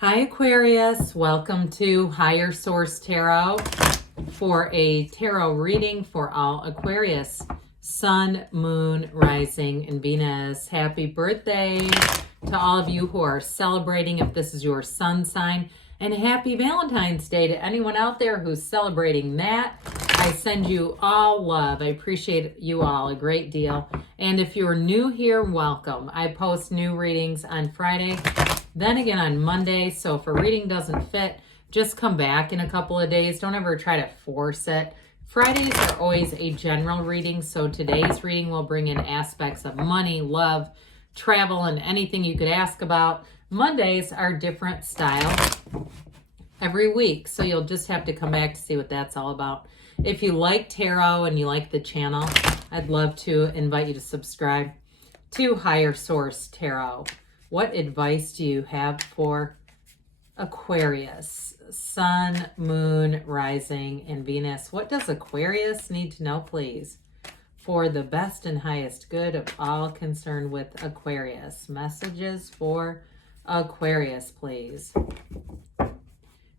Hi Aquarius, welcome to Higher Source Tarot for a tarot reading for all Aquarius, Sun, Moon, Rising, and Venus. Happy birthday to all of you who are celebrating if this is your sun sign, and happy Valentine's Day to anyone out there who's celebrating that. I send you all love. I appreciate you all a great deal. And if you're new here, welcome. I post new readings on Friday, then again on Monday. So if a reading doesn't fit, just come back in a couple of days. Don't ever try to force it. Fridays are always a general reading. So today's reading will bring in aspects of money, love, travel, and anything you could ask about. Mondays are different style every week. So you'll just have to come back to see what that's all about. If you like tarot and you like the channel, I'd love to invite you to subscribe to Higher Source Tarot. What advice do you have for Aquarius, Sun, Moon, Rising, and Venus? What does Aquarius need to know, please, for the best and highest good of all concerned with Aquarius? Messages for Aquarius, please. All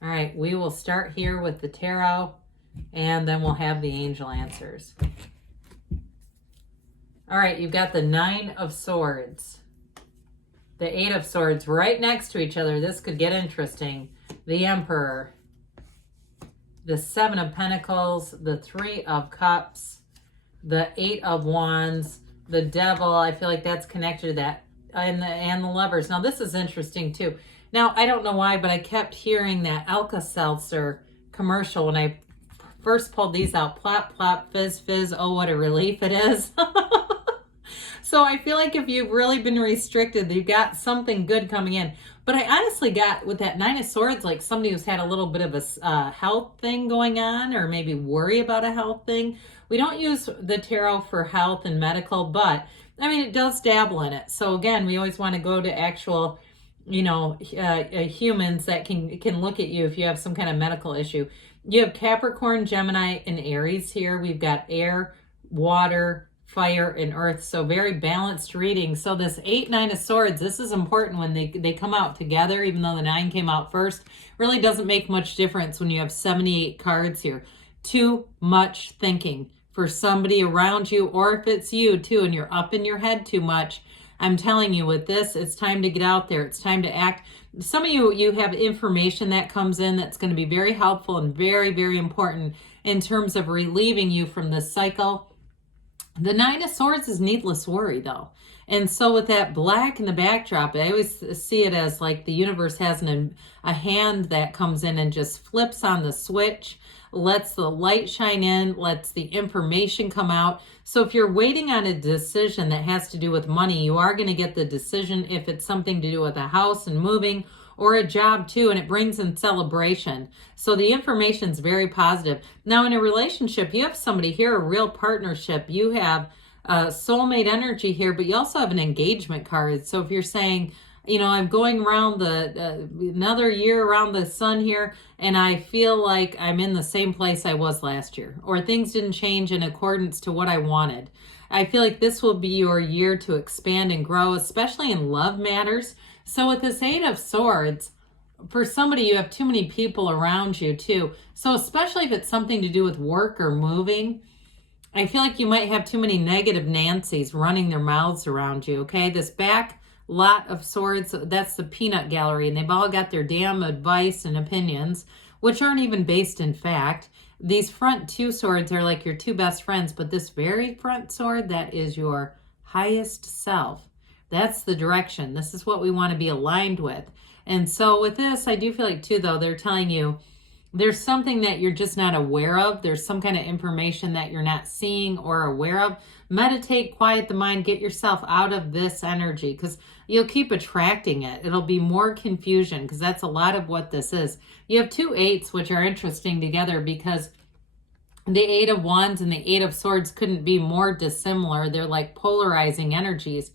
right, we will start here with the tarot, and then we'll have the angel answers. All right, you've got the Nine of Swords, the Eight of Swords right next to each other. This could get interesting. The Emperor, the Seven of Pentacles, the Three of Cups, the Eight of Wands, the Devil. I feel like that's connected to that, and the Lovers. Now, this is interesting too. Now, I don't know why, but I kept hearing that Alka-Seltzer commercial when I first pulled these out. Plop, plop, fizz, fizz. Oh, what a relief it is. So I feel like if you've really been restricted, you've got something good coming in. But I honestly got, with that Nine of Swords, like somebody who's had a little bit of a health thing going on, or maybe worry about a health thing. We don't use the tarot for health and medical, but I mean, it does dabble in it. So again, we always want to go to actual, humans that can look at you if you have some kind of medical issue. You have Capricorn, Gemini, and Aries here. We've got air, water, fire, and earth. So very balanced reading. So this 8, 9 of Swords, this is important when they come out together, even though the 9 came out first. Really doesn't make much difference when you have 78 cards here. Too much thinking for somebody around you, or if it's you too and you're up in your head too much. I'm telling you, with this, it's time to get out there. It's time to act. Some of you have information that comes in that's going to be very helpful and very, very important in terms of relieving you from this cycle. The Nine of Swords is needless worry, though. And so with that black in the backdrop, I always see it as like the universe has a hand that comes in and just flips on the switch, lets the light shine in, lets the information come out. So if you're waiting on a decision that has to do with money, you are going to get the decision if it's something to do with a house and moving, or a job too, and it brings in celebration. So the information is very positive. Now in a relationship, you have somebody here, a real partnership. You have soulmate energy here, but you also have an engagement card. So if you're saying, I'm going around another year around the sun here, and I feel like I'm in the same place I was last year, or things didn't change in accordance to what I wanted. I feel like this will be your year to expand and grow, especially in love matters. So with this 8 of Swords, for somebody, you have too many people around you too. So especially if it's something to do with work or moving, I feel like you might have too many negative Nancys running their mouths around you, okay? This back lot of Swords, that's the peanut gallery, and they've all got their damn advice and opinions, which aren't even based in fact. These front 2 swords are like your 2 best friends, but this very front sword, that is your highest self. That's the direction. This is what we want to be aligned with. And so with this, I do feel like too, though, they're telling you there's something that you're just not aware of. There's some kind of information that you're not seeing or aware of. Meditate, quiet the mind, get yourself out of this energy, because you'll keep attracting it. It'll be more confusion, because that's a lot of what this is. You have 2 8s, which are interesting together, because the 8 of Wands and the 8 of Swords couldn't be more dissimilar. They're like polarizing energies.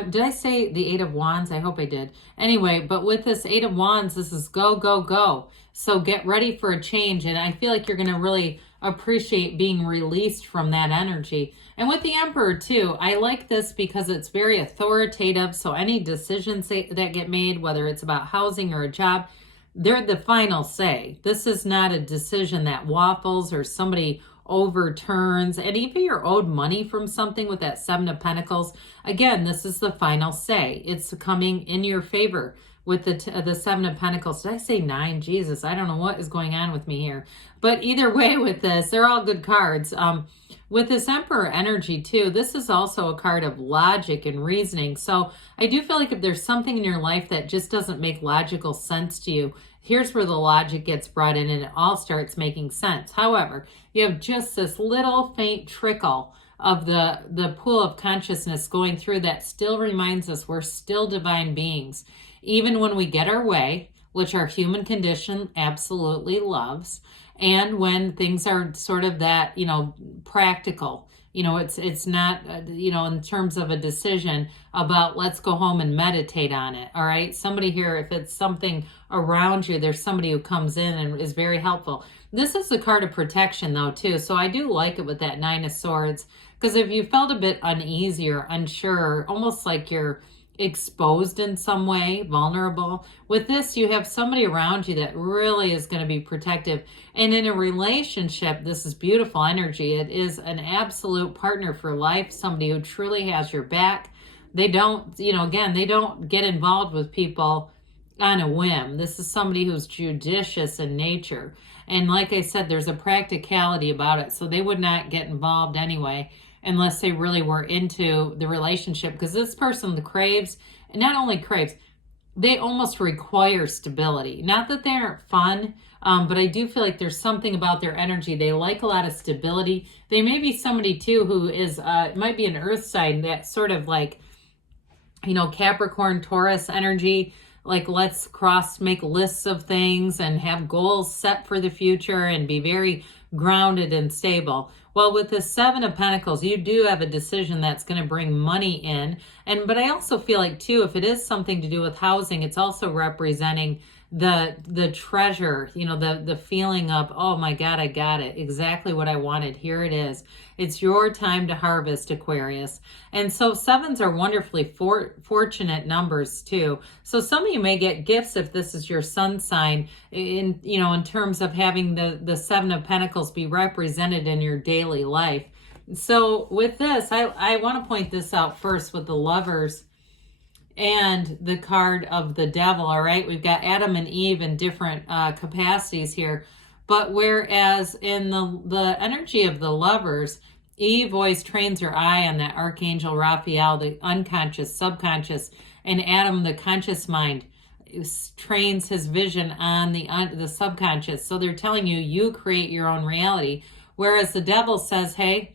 Did I say the Eight of Wands? I hope I did. Anyway, but with this Eight of Wands, this is go, go, go. So get ready for a change. And I feel like you're going to really appreciate being released from that energy. And with the Emperor too, I like this because it's very authoritative. So any decisions that get made, whether it's about housing or a job, they're the final say. This is not a decision that waffles or somebody overturns. And even you're owed money from something with that Seven of Pentacles, again, this is the final say. It's coming in your favor with the Seven of Pentacles. Did I say 9? Jesus, I don't know what is going on with me here. But either way with this, they're all good cards. With this Emperor energy too, this is also a card of logic and reasoning. So I do feel like if there's something in your life that just doesn't make logical sense to you, here's where the logic gets brought in and it all starts making sense. However, you have just this little faint trickle of the pool of consciousness going through that still reminds us we're still divine beings. Even when we get our way, which our human condition absolutely loves, and when things are sort of that, practical, it's not, in terms of a decision about let's go home and meditate on it. All right. Somebody here, if it's something around you, there's somebody who comes in and is very helpful. This is the card of protection though, too. So I do like it with that Nine of Swords, because if you felt a bit uneasy or unsure, almost like you're exposed in some way, vulnerable, with this you have somebody around you that really is going to be protective. And in a relationship, this is beautiful energy. It is an absolute partner for life, somebody who truly has your back. They don't, again, they don't get involved with people on a whim. This is somebody who's judicious in nature. And like I said, there's a practicality about it. So they would not get involved anyway, unless they really were into the relationship, because this person craves, and not only craves, they almost require stability. Not that they aren't fun, but I do feel like there's something about their energy. They like a lot of stability. They may be somebody too who is, it might be an earth sign, that sort of like, Capricorn, Taurus energy, like let's make lists of things and have goals set for the future and be very grounded and stable. Well, with the Seven of Pentacles, you do have a decision that's going to bring money in. But I also feel like too, if it is something to do with housing, it's also representing the treasure, the feeling of, oh my God, I got it. Exactly what I wanted. Here it is. It's your time to harvest, Aquarius. And so sevens are wonderfully fortunate numbers too. So some of you may get gifts if this is your sun sign in terms of having the Seven of Pentacles be represented in your daily life. So with this, I want to point this out first with the Lovers and the card of the Devil. All right, we've got Adam and Eve in different capacities here, but whereas in the energy of the Lovers, Eve always trains her eye on that Archangel Raphael, the unconscious, subconscious, and Adam, the conscious mind, trains his vision on the subconscious. So they're telling you create your own reality, whereas the Devil says, hey,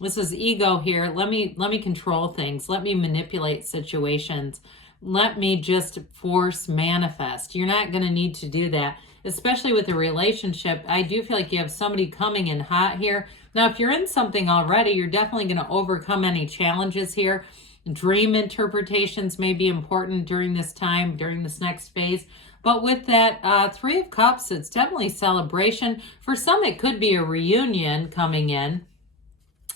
this is ego here. Let me control things. Let me manipulate situations. Let me just force manifest. You're not going to need to do that, especially with a relationship. I do feel like you have somebody coming in hot here. Now, if you're in something already, you're definitely going to overcome any challenges here. Dream interpretations may be important during this time, during this next phase. But with that Three of Cups, it's definitely celebration. For some, it could be a reunion coming in.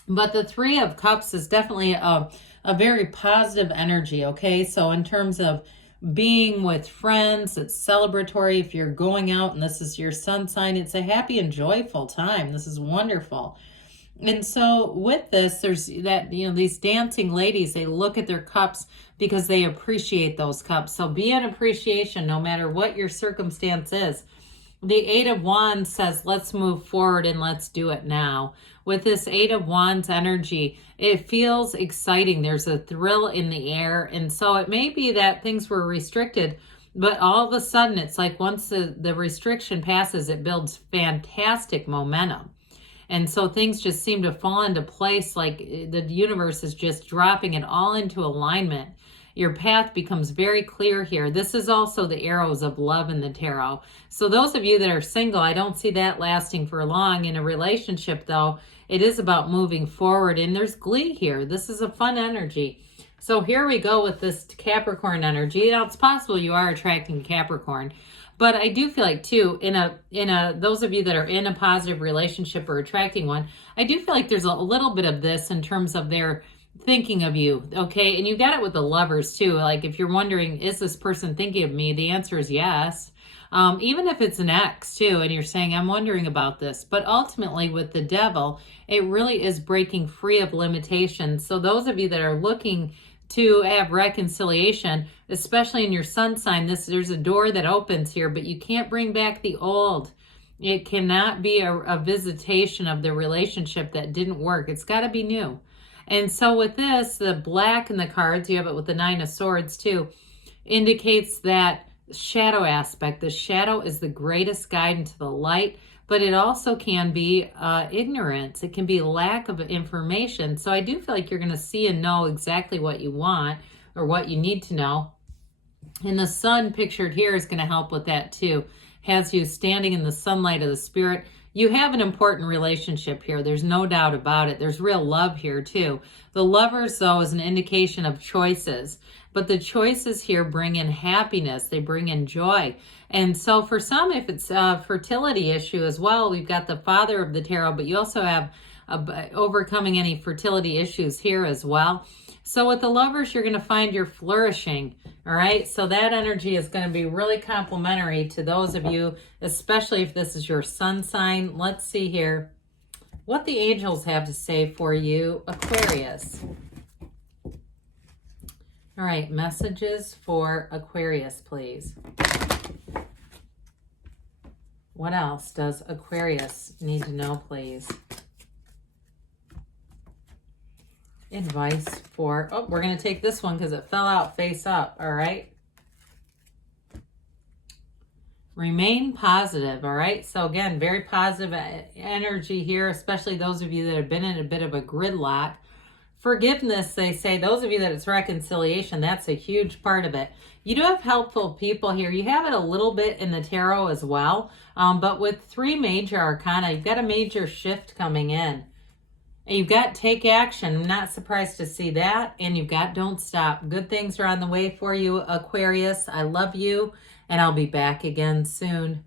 But the Three of Cups is definitely a very positive energy, okay? So in terms of being with friends, it's celebratory. If you're going out and this is your sun sign, it's a happy and joyful time. This is wonderful. And so with this, there's that, these dancing ladies, they look at their cups because they appreciate those cups. So be in appreciation no matter what your circumstance is. The Eight of Wands says, let's move forward and let's do it now. With this Eight of Wands energy, it feels exciting. There's a thrill in the air. And so it may be that things were restricted, but all of a sudden, it's like once the restriction passes, it builds fantastic momentum. And so things just seem to fall into place, like the universe is just dropping it all into alignment. Your path becomes very clear here. This is also the arrows of love in the tarot. So those of you that are single, I don't see that lasting for long. In a relationship, though, it is about moving forward. And there's glee here. This is a fun energy. So here we go with this Capricorn energy. Now it's possible you are attracting Capricorn, but I do feel like too, in a those of you that are in a positive relationship or attracting one, I do feel like there's a little bit of this in terms of their thinking of you, okay? And you got it with the lovers too. Like if you're wondering, is this person thinking of me? The answer is yes. Even if it's an ex too, and you're saying, I'm wondering about this. But ultimately with the devil, it really is breaking free of limitations. So those of you that are looking to have reconciliation, especially in your sun sign, there's a door that opens here, but you can't bring back the old. It cannot be a visitation of the relationship that didn't work. It's got to be new. And so with this, the black in the cards, you have it with the 9 of Swords too, indicates that shadow aspect. The shadow is the greatest guide into the light, but it also can be ignorance. It can be lack of information. So I do feel like you're going to see and know exactly what you want or what you need to know. And the sun pictured here is going to help with that too. Has you standing in the sunlight of the spirit. You have an important relationship here. There's no doubt about it. There's real love here too. The lovers, though, is an indication of choices. But the choices here bring in happiness. They bring in joy. And so for some, if it's a fertility issue as well, we've got the Father of the Tarot, but you also have overcoming any fertility issues here as well. So with the lovers, you're going to find you're flourishing. All right. So that energy is going to be really complementary to those of you, especially if this is your sun sign. Let's see here what the angels have to say for you, Aquarius. All right. Messages for Aquarius, please. What else does Aquarius need to know, please? Advice for, oh, we're going to take this one because it fell out face up. All right. Remain positive. All right. So again, very positive energy here, especially those of you that have been in a bit of a gridlock. Forgiveness, they say, those of you that it's reconciliation, that's a huge part of it. You do have helpful people here. You have it a little bit in the tarot as well. But with 3 major arcana, you've got a major shift coming in. And you've got take action. I'm not surprised to see that. And you've got don't stop. Good things are on the way for you, Aquarius. I love you, and I'll be back again soon.